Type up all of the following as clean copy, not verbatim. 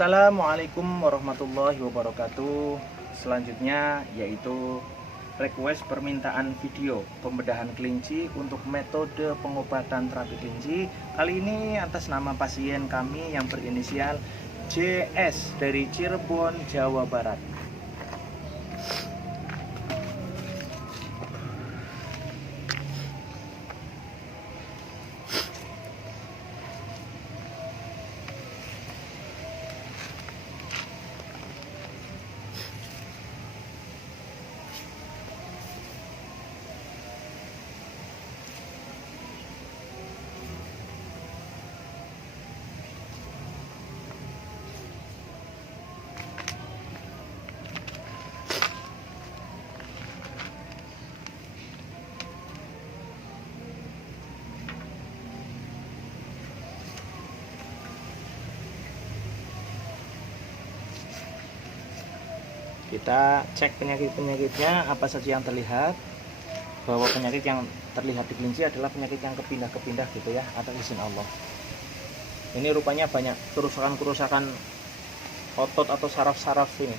Assalamualaikum warahmatullahi wabarakatuh. Selanjutnya yaitu request permintaan video pembedahan kelinci untuk metode pengobatan terapi kelinci. Kali ini atas nama pasien kami yang berinisial JS dari Cirebon, Jawa Barat. Kita cek penyakit-penyakitnya apa saja yang terlihat. Bahwa penyakit yang terlihat di kelinci adalah penyakit yang kepindah-kepindah gitu ya, atas izin Allah. Ini rupanya banyak kerusakan-kerusakan otot atau saraf-saraf ini.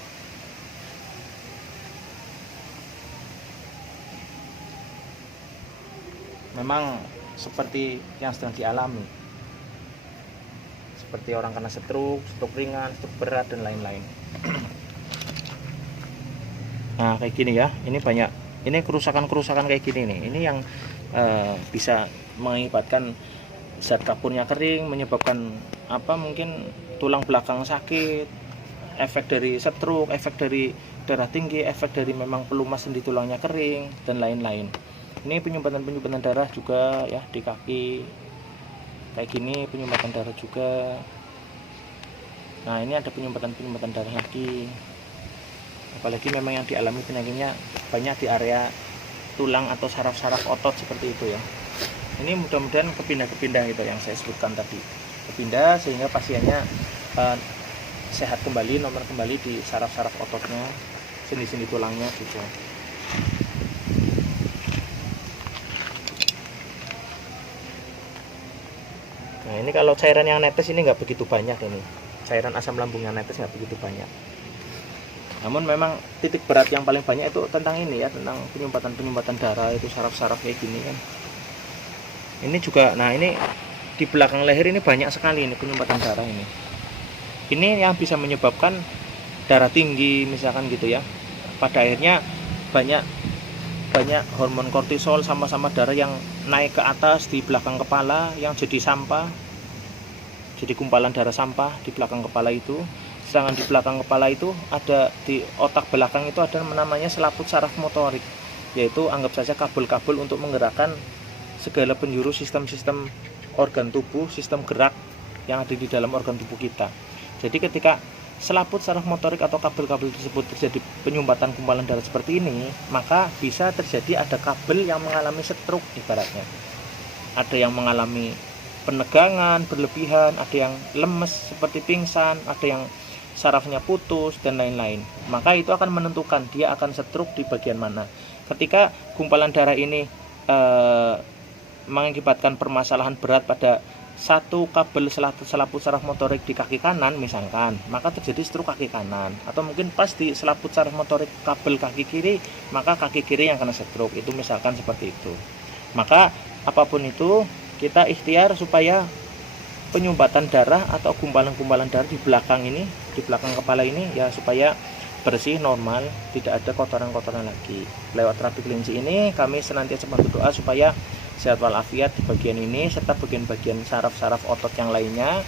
Memang seperti yang sedang dialami. Seperti orang kena stroke ringan, stroke berat dan lain-lain. Nah kayak gini ya, ini banyak, ini kerusakan-kerusakan kayak gini nih. Ini yang bisa mengakibatkan zat kapurnya kering, menyebabkan mungkin tulang belakang sakit, efek dari stroke, efek dari darah tinggi, efek dari memang pelumas sendi tulangnya kering dan lain-lain. Ini penyumbatan darah juga ya di kaki, kayak gini penyumbatan darah juga. Nah ini ada penyumbatan darah lagi. Apalagi memang yang dialami penyakitnya banyak di area tulang atau saraf-saraf otot seperti itu ya. Ini mudah-mudahan kepindah-kepindah itu yang saya sebutkan tadi, kepindah sehingga pasiennya sehat kembali, normal kembali di saraf-saraf ototnya, sendi-sendi tulangnya gitu. Nah ini kalau cairan yang netes ini nggak begitu banyak, ini cairan asam lambung yang netes nggak begitu banyak. Namun memang titik berat yang paling banyak itu tentang ini ya, tentang penyumbatan darah itu saraf-saraf kayak gini kan. Ini juga, nah ini di belakang leher ini banyak sekali ini penyumbatan darah ini. Ini yang bisa menyebabkan darah tinggi misalkan gitu ya. Pada akhirnya banyak hormon kortisol sama-sama darah yang naik ke atas di belakang kepala yang jadi sampah. Jadi gumpalan darah sampah di belakang kepala itu. Sedangkan di belakang kepala itu ada, di otak belakang itu ada namanya selaput saraf motorik, yaitu anggap saja kabel-kabel untuk menggerakkan segala penjuru sistem-sistem organ tubuh, sistem gerak yang ada di dalam organ tubuh kita. Jadi ketika selaput saraf motorik atau kabel-kabel tersebut terjadi penyumbatan gumpalan darah seperti ini, maka bisa terjadi ada kabel yang mengalami stroke ibaratnya. Ada yang mengalami penegangan berlebihan, ada yang lemes seperti pingsan, ada yang sarafnya putus dan lain-lain. Maka itu akan menentukan dia akan stroke di bagian mana. Ketika gumpalan darah ini mengakibatkan permasalahan berat pada satu kabel selaput saraf motorik di kaki kanan misalkan, maka terjadi stroke kaki kanan. Atau mungkin pas di selaput saraf motorik kabel kaki kiri, maka kaki kiri yang kena stroke. Itu misalkan seperti itu. Maka apapun itu kita ikhtiar supaya penyumbatan darah atau gumpalan-gumpalan darah di belakang ini, di belakang kepala ini ya supaya bersih, normal, tidak ada kotoran-kotoran lagi. Lewat terapi kelinci ini kami senantiasa berdoa supaya sehat walafiat di bagian ini serta bagian-bagian saraf-saraf otot yang lainnya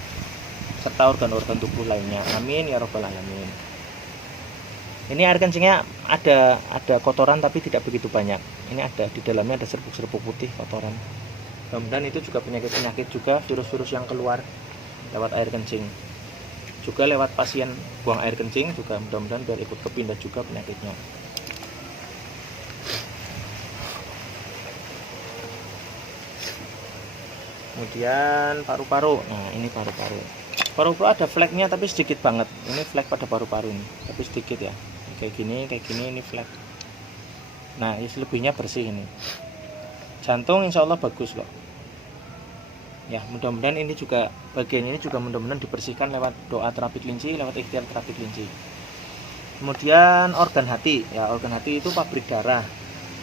serta organ-organ tubuh lainnya. Amin ya robbal alamin. Ini air kencingnya ada kotoran tapi tidak begitu banyak. Ini ada di dalamnya ada serbuk-serbuk putih kotoran. Mudah-mudahan itu juga penyakit-penyakit juga, virus-virus yang keluar lewat air kencing. Juga lewat pasien buang air kencing juga mudah-mudahan biar ikut kepindah juga penyakitnya. Kemudian paru-paru. Nah, ini paru-paru. Paru-paru ada fleknya tapi sedikit banget. Ini flek pada paru-paru ini, tapi sedikit ya. Kayak gini ini flek. Nah, selebihnya bersih ini. Jantung insya Allah bagus loh. Ya, mudah-mudahan ini juga bagian ini juga mudah-mudahan dibersihkan lewat doa terapi kelinci, lewat ikhtiar terapi kelinci. Kemudian organ hati, ya organ hati itu pabrik darah.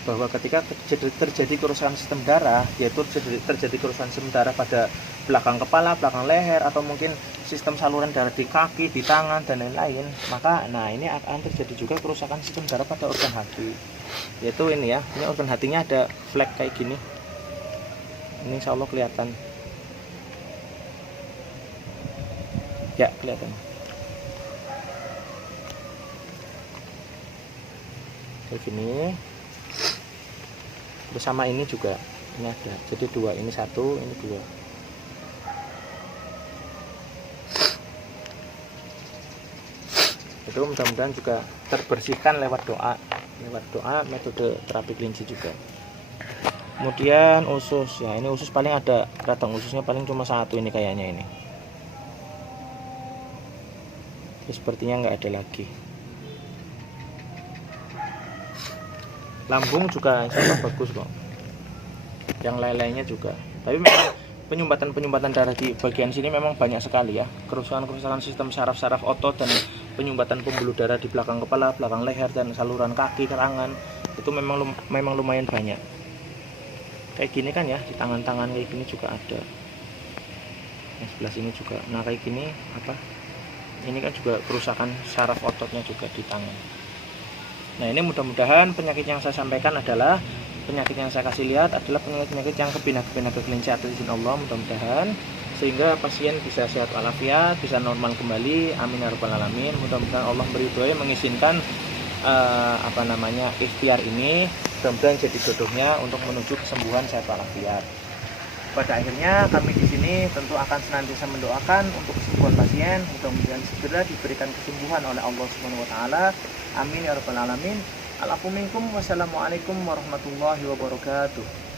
Bahwa ketika terjadi kerusakan sistem darah, yaitu terjadi kerusakan sistem darah pada belakang kepala, belakang leher, atau mungkin sistem saluran darah di kaki, di tangan, dan lain-lain, maka nah ini akan terjadi juga kerusakan sistem darah pada organ hati. Yaitu ini ya, ini organ hatinya ada flek kayak gini. Ini insya Allah kelihatan. Ya, kelihatan. Kayak gini. Bersama ini juga, ini ada. Jadi dua, ini satu, ini dua. Itu mudah-mudahan juga terbersihkan lewat doa metode terapi kelinci juga. Kemudian usus, ya ini usus paling ada radang ususnya paling cuma satu ini kayaknya ini. Sepertinya nggak ada lagi. Lambung juga insya Allah bagus kok. Yang lain-lainnya juga. Tapi memang penyumbatan darah di bagian sini memang banyak sekali ya. Kerusakan sistem saraf-saraf otot dan penyumbatan pembuluh darah di belakang kepala, belakang leher, dan saluran kaki, kerangan itu memang lumayan banyak. Kayak gini kan ya, di tangan-tangan kayak gini juga ada. Yang sebelah sini juga. Nah kayak gini apa? Ini kan juga kerusakan saraf ototnya juga di tangan. Nah ini mudah-mudahan penyakit yang saya sampaikan adalah penyakit yang saya kasih lihat adalah penyakit yang kebina ke kelinci atas izin Allah, mudah-mudahan sehingga pasien bisa sehat walafiat, bisa normal kembali. Amin ya rabbal alamin. Mudah-mudahan Allah beridhoi mengizinkan ikhtiar ini, mudah-mudahan jadi jodohnya untuk menuju kesembuhan sehat walafiat. Pada akhirnya kami di sini tentu akan senantiasa mendoakan untuk kesembuhan pasien, mudah-mudahan segera diberikan kesembuhan oleh Allah Subhanahu wa taala. Amin ya rabbal alamin. Alafu minkum. Wassalamualaikum warahmatullahi wabarakatuh.